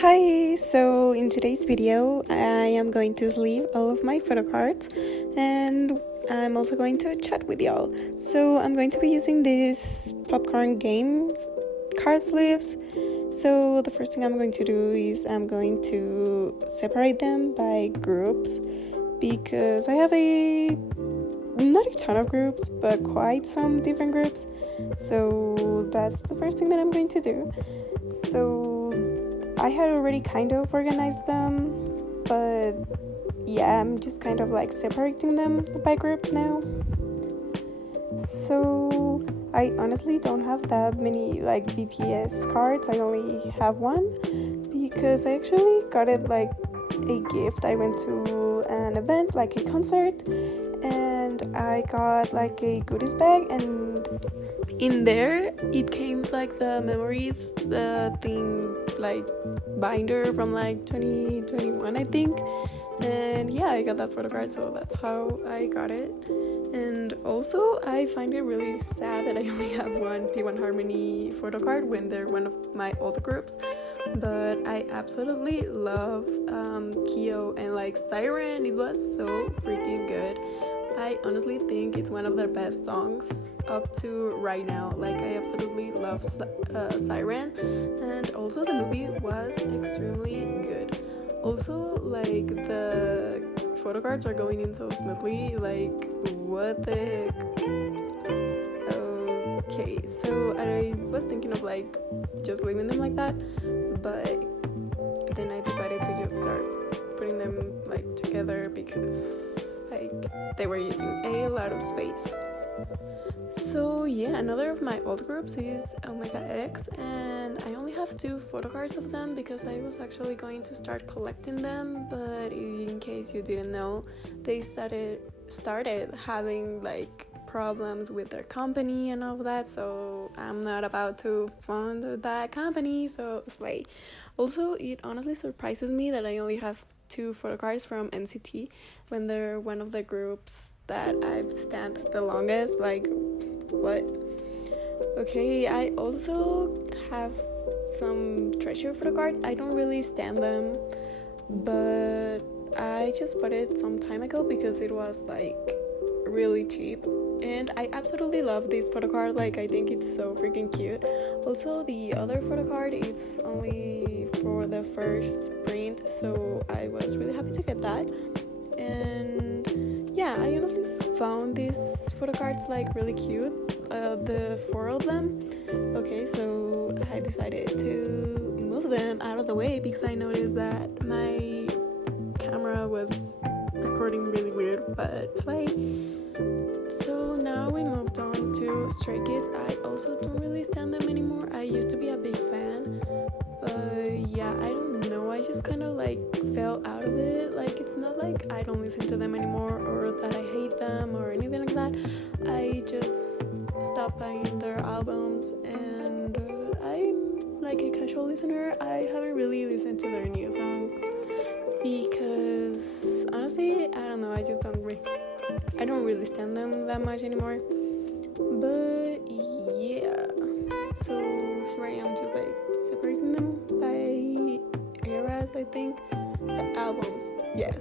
Hi, so in today's video I am going to sleeve all of my photocards and I'm also going to chat with y'all. So I'm going to be using these popcorn game card sleeves. So the first thing I'm going to do is I'm going to separate them by groups because I have not a ton of groups but quite some different groups. So that's the first thing that I'm going to do. So I had already kind of organized them, but yeah, I'm just kind of like separating them by groups now. So I honestly don't have that many like BTS cards. I only have one because I actually got it like a gift. I went to an event, like a concert, and I got like a goodies bag, and in there it came like the memories thing, like binder from like 2021 I think. And yeah, I got that photocard, so that's how I got it. And also I find it really sad that I only have one P1 Harmony photocard when they're one of my older groups, but I absolutely love Kyo and like Siren. It was so freaking good. I honestly think it's one of their best songs up to right now. Like, I absolutely love Siren, and also the movie was extremely good. Also, like, the photocards are going in so smoothly. Like, what the heck? Okay, so I was thinking of like just leaving them like that, but then I decided to just start putting them like together because like they were using a lot of space. So yeah, another of my old groups is Omega X, and I only have 2 photocards of them because I was actually going to start collecting them, but in case you didn't know, they started having like problems with their company and all of that, so I'm not about to fund that company, so slay. Also, it honestly surprises me that I only have 2 photocards from NCT when they're one of the groups that I've stand the longest. Like, what? Okay, I also have some treasure photocards. I don't really stand them, but I just bought it some time ago because it was like really cheap, and I absolutely love this photocard. Like, I think it's so freaking cute. Also, the other photocard, it's only for the first print, so I was really happy to get that. And yeah, I honestly found these photocards like really cute, the 4 of them. Okay, so I decided to move them out of the way because I noticed that my camera was recording really weird, but it's like, so now we moved on to Stray Kids. I also don't really stand them anymore. I used to be a big fan, but yeah, I don't know, I just kind of like fell out of it. Like, it's not like I don't listen to them anymore or that I hate them or anything like that. I just stopped buying their albums, and I'm like a casual listener. I haven't really listened to their new song because honestly, I don't know, I just don't really stand them that much anymore. But yeah, so here I am just like separating them by eras, I think. The albums, yes.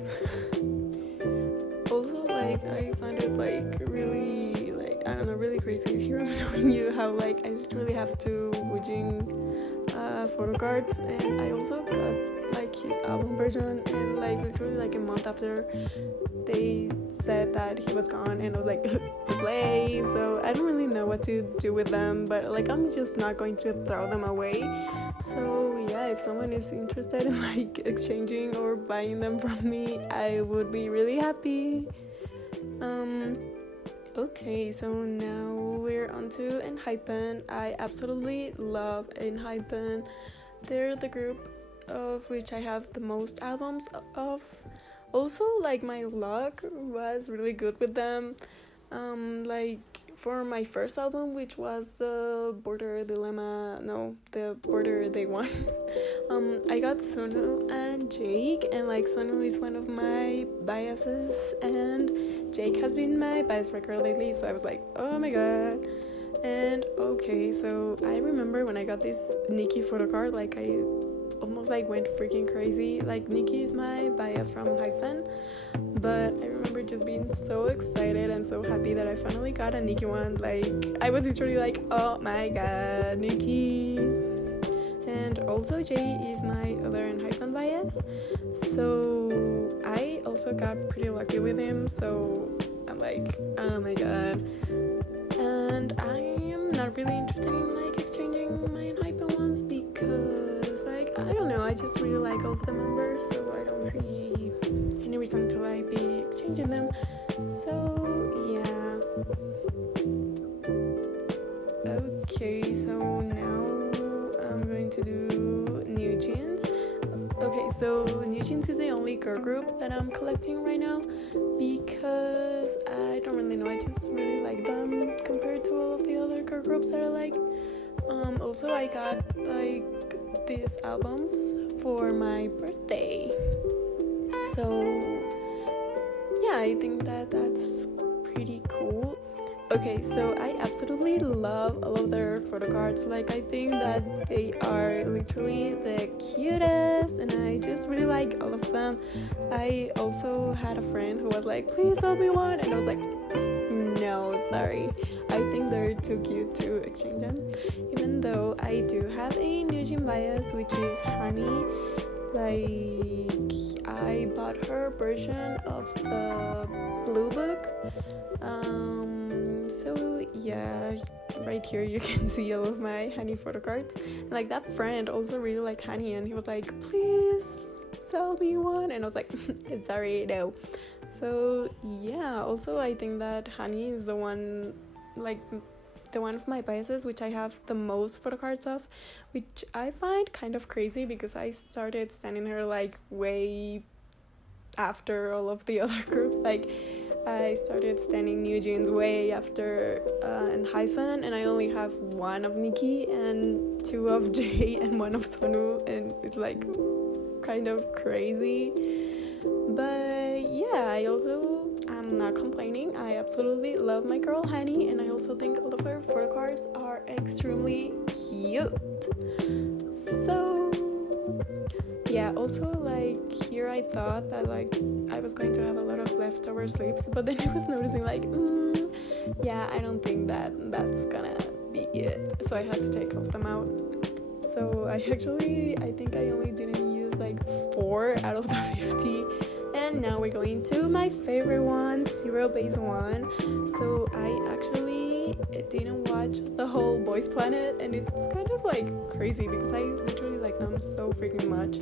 Also, like, I find it like really, like, I don't know, really crazy. Here I'm showing you how like I literally have 2 Woojin photocards, and I also got like his album version, and like literally like a month after they said that he was gone, and I was like slay. So I don't really know what to do with them, but like I'm just not going to throw them away. So yeah, if someone is interested in like exchanging or buying them from me, I would be really happy. Okay, so now we're on to Enhypen. I absolutely love Enhypen. They're the group of which I have the most albums of. Also, like, my luck was really good with them. Like, for my first album, which was the Border Day one, I got Sonu and Jake, and like Sonu is one of my biases, and Jake has been my bias record lately, so I was like, oh my god. And okay, so I remember when I got this Nikki photocard, like, I almost like went freaking crazy. Like Nikki is my bias from Hyphen, but I remember just being so excited and so happy that I finally got a Nikki one. Like I was literally like, oh my god, Nikki. And also Jay is my other Hyphen bias, so I also got pretty lucky with him. So I'm like, oh my god. And I am not really interested in like exchanging my Hyphen ones because like I don't know, I just really like all of the members, so I don't see any reason to like be exchanging them. So yeah. Okay, so now I'm going to do New Jeans. Okay, so New Jeans is the only girl group that I'm collecting right now because I don't really know, I just really like them compared to all of the other girl groups that I like. Also I got like these albums for my birthday, so yeah, I think that that's pretty cool. Okay, so I absolutely love all of their photocards. Like, I think that they are literally the cutest, and I just really like all of them. I also had a friend who was like, please sell me one, and I was like, no, sorry. I think they're too cute to exchange them. Even though I do have a New Jean bias, which is Honey. Like, I bought her version of the Blue Book. So yeah, right here you can see all of my Honey photocards. And like that friend also really liked Honey, and he was like, please sell me one, and I was like, sorry, no. So yeah, also I think that Honey is the one, like the one of my biases which I have the most photocards of, which I find kind of crazy because I started standing her like way after all of the other groups. Like I started standing New Jeans way after Hyphen, and I only have one of Nikki and two of Jay and one of Sonu, and it's like kind of crazy. But yeah, I'm not complaining. I absolutely love my girl Honey, and I also think all of her photocards are extremely cute. So yeah, also like here I thought that like I was going to have a lot of leftover sleeves, but then I was noticing like yeah, I don't think that's gonna be it, so I had to take all of them out. So I think I only didn't use like 4 out of the 50. And now we're going to my favorite one, Zero Base One. So I actually didn't watch the whole Boys Planet, and it's kind of like crazy because I literally like them so freaking much.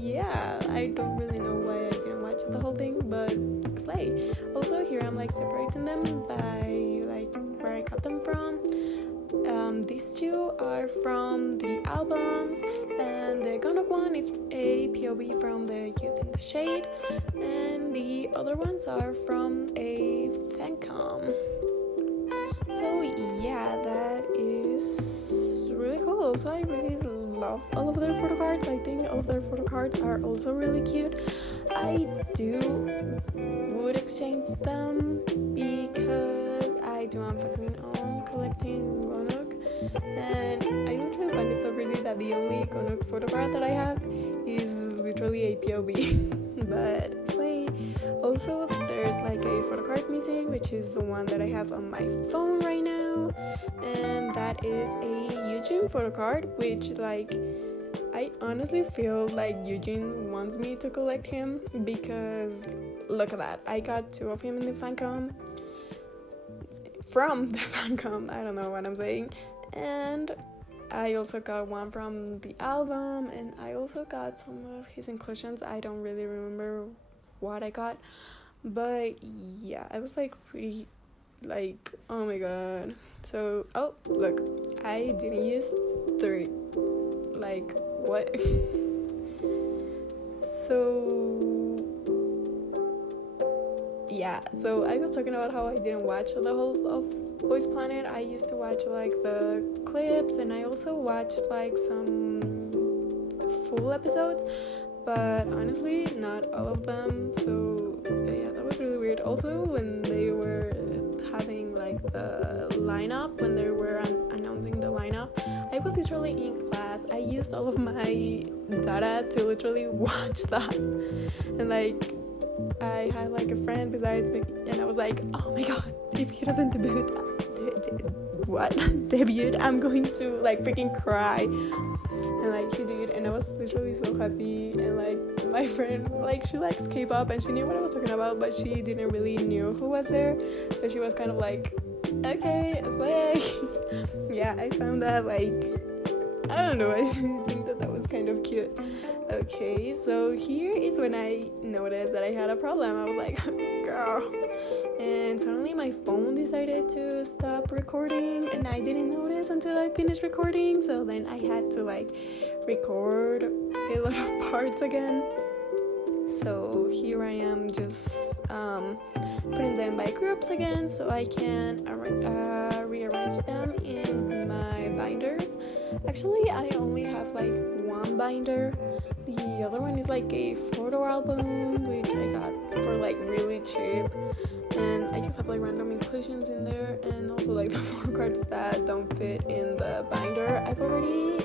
Yeah, I don't really know why I didn't watch the whole thing, but slay. Also here I'm like separating them by like where I got them from. These two are from the albums, and the Gonok one is a POV from the Youth in the Shade, and the other ones are from a fancom. So yeah, that is really cool. Also, I really love all of their photocards. I think all of their photocards are also really cute. I would exchange them because I am focusing on collecting Gonok. And I literally find it so crazy that the only Gonok photocard that I have is literally a POV. But slay. Also, there's like a photocard missing, which is the one that I have on my phone right now, and that is a Eugene photocard, which like I honestly feel like Eugene wants me to collect him because look at that, I got 2 of him in the fancom. From the fancom, I don't know what I'm saying. And I also got one from the album, and I also got some of his inclusions. I don't really remember what I got, but yeah, I was like pretty like, oh my god. So oh look, I didn't use 3. Like what? So yeah, so I was talking about how I didn't watch the whole of Boys Planet. I used to watch like the clips, and I also watched like some full episodes, but honestly not all of them. So yeah, that was really weird. Also, when they were having like the lineup, when they were announcing the lineup, I was literally in class. I used all of my data to literally watch that, and like I had like a friend besides me, and I was like, oh my god, if he doesn't debut, I'm going to like freaking cry. And like he did, and I was literally so happy. And like my friend, like she likes K-pop and she knew what I was talking about, but she didn't really knew who was there, so she was kind of like, okay, it's like yeah, I found that like, I don't know, I think that was kind of cute. Okay, so here is when I noticed that I had a problem. I was like, girl. And suddenly my phone decided to stop recording, and I didn't notice until I finished recording. So then I had to like record a lot of parts again. So here I am just putting them by groups again so I can rearrange them in my binders. Actually, I only have like one binder. The other one is like a photo album, which I got for like really cheap. And I just have like random inclusions in there, and also like the photo cards that don't fit in the binder. I've already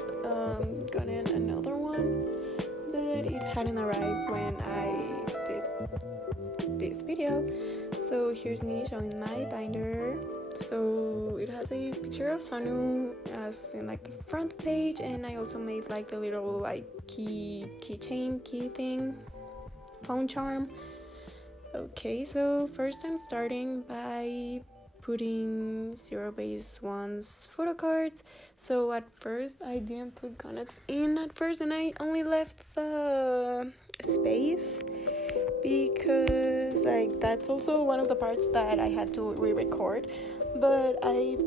gotten another one, but it hadn't arrived when I did this video. So here's me showing my binder. So it has a picture of Sanu as in like the front page, and I also made like the little like keychain key thing, phone charm. Okay, so first I'm starting by putting Zero Base One's photo cards. So at first I didn't put connects in at first, and I only left the space because like that's also one of the parts that I had to re-record, but I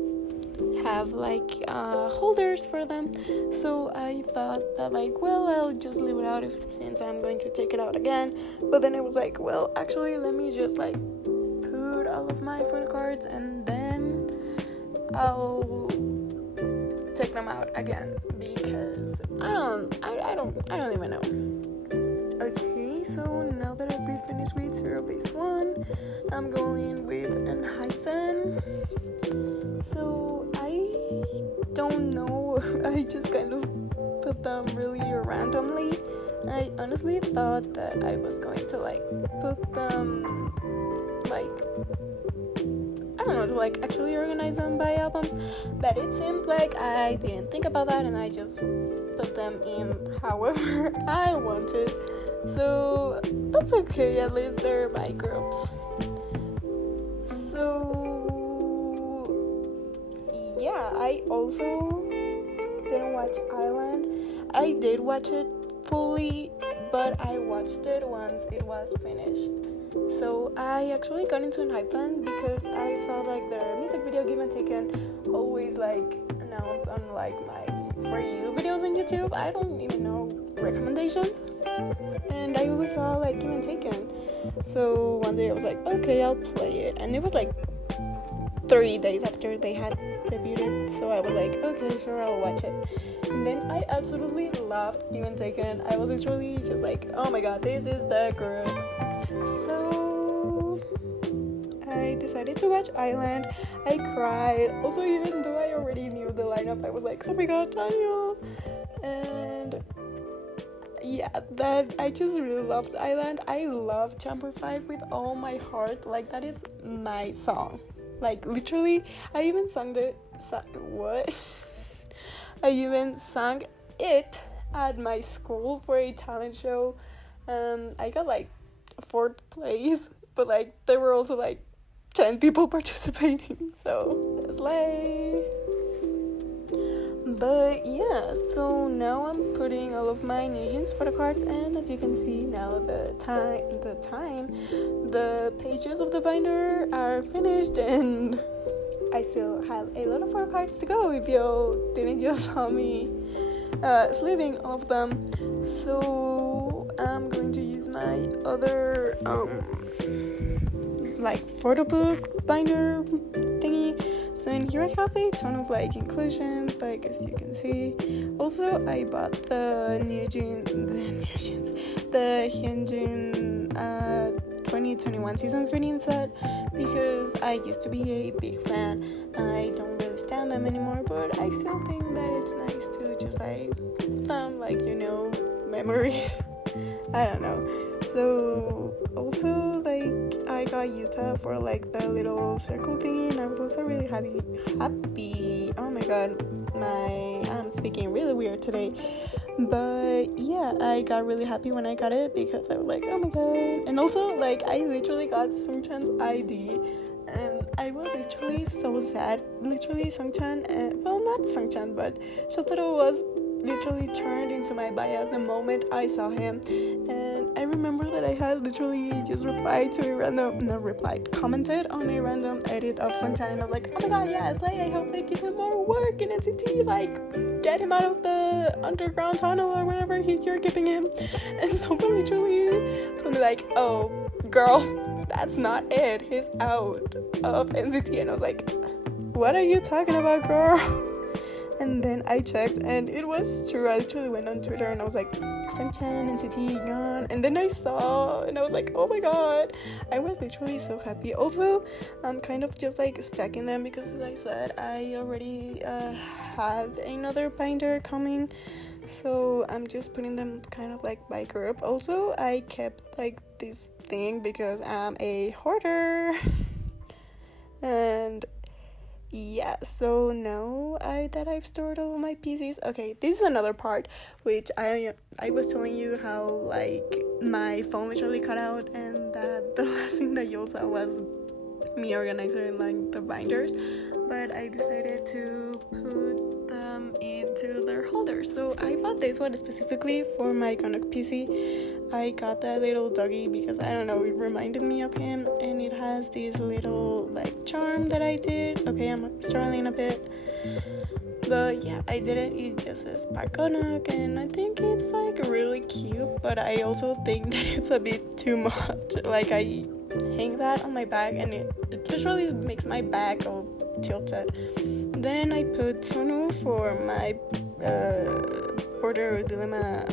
have like holders for them, so I thought that like, well, I'll just leave it out since I'm going to take it out again. But then I was like, well, actually let me just like put all of my photo cards and then I'll take them out again, because I don't even know. Okay, so now that I've finished with Zero Base One, I'm going with an hyphen. So I don't know, I just kind of put them really randomly. I honestly thought that I was going to like put them like, I don't know, to like actually organize them by albums, but it seems like I didn't think about that and I just put them in however I wanted. So that's okay, at least they're my groups. So yeah, I also didn't watch Island. I did watch it fully, but I watched it once it was finished. So I actually got into an hyphen because I saw like their music video Give and Taken always like announced on like my For You videos on YouTube. I don't even know recommendations, and I always saw like Give and Taken. So one day I was like, okay, I'll play it, and it was like 3 days after they had debuted, so I was like, okay, sure, I'll watch it. And then I absolutely loved Give and Taken. I was literally just like, oh my god, this is the group. So I decided to watch Island. I cried. Also, even though I already knew the lineup, I was like, oh my god, Daniel. And yeah, that I just really loved Island. I love Jumper 5 with all my heart. Like, that is my song. Like, literally, I even sang I even sang it at my school for a talent show. I got like 4th place, but like there were also like 10 people participating, so it's like. But yeah, so now I'm putting all of my New Jeans photo cards, and as you can see now, the pages of the binder are finished, and I still have a lot of photo cards to go if you didn't just saw me sleeving all of them. So I'm going to use my other like photo book binder thingy. So in here I have a ton of like inclusions, like as you can see. Also I bought the Hyunjin 2021 season's greeting set because I used to be a big fan. I don't really stand them anymore, but I still think that it's nice to just like them, like, you know, memories. I don't know. So also, like, I got Utah for like the little circle thingy, and I was also really happy. Oh my god, I'm speaking really weird today. But yeah, I got really happy when I got it because I was like, oh my god. And also, like, I literally got Sungchan's ID, and I was literally so sad. Literally, Sungchan, well, not Sungchan, but Shotaro was literally turned into my bias the moment I saw him. And I remember that I had literally just commented on a random edit of Sungchan, and I was like, oh my god, yes, like, I hope they give him more work in NCT, like, get him out of the underground tunnel or whatever you're giving him. And someone literally told me like, oh girl, that's not it, he's out of NCT. And I was like, what are you talking about, girl? And then I checked, and it was true. I literally went on Twitter, and I was like, Sungchan, NCT, gone. And then I saw, and I was like, oh my god. I was literally so happy. Also, I'm kind of just like stacking them because, as I said, I already have another binder coming. So I'm just putting them kind of like by group. Also, I kept like this thing because I'm a hoarder. And yeah, so now that I've stored all of my PCs, okay, this is another part, which I was telling you how like my phone literally cut out, and that the last thing that you saw was me organizing like the binders, but I decided to put them into their holders. So I bought this one specifically for my Gonok PC. I got that little doggy because, I don't know, it reminded me of him, and it has this little like charm that I did. Okay, I'm struggling a bit, but yeah, I did it. It just says Park Gonok, and I think it's like really cute, but I also think that it's a bit too much. Like, I hang that on my bag, and it literally makes my bag all tilted. Then I put Sonu for my Border Dilemma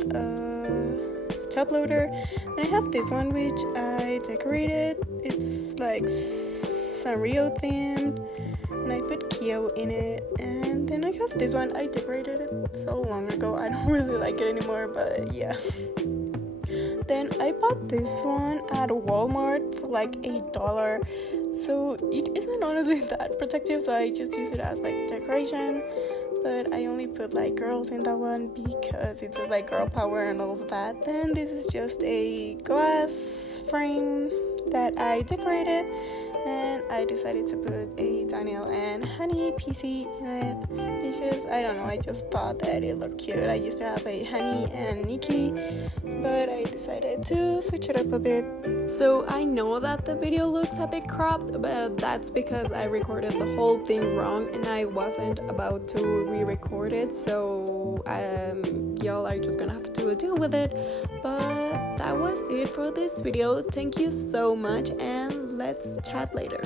top loader, and I have this one which I decorated. It's like Sanrio themed, and I put Kyo in it. And then I have this one. I decorated it so long ago, I don't really like it anymore, but yeah. Then I bought this one at Walmart for like $8. So it isn't honestly that protective, so I just use it as like decoration. But I only put like girls in that one because it says like girl power and all of that. Then this is just a glass frame that I decorated, and I decided to put a Daniel and Honey PC in it because, I don't know, I just thought that it looked cute. I used to have a Honey and Nikki, but I decided to switch it up a bit. So I know that the video looks a bit cropped, but that's because I recorded the whole thing wrong and I wasn't about to re-record it, so y'all are just gonna have to deal with it. But that was it for this video. Thank you so much, and let's chat later.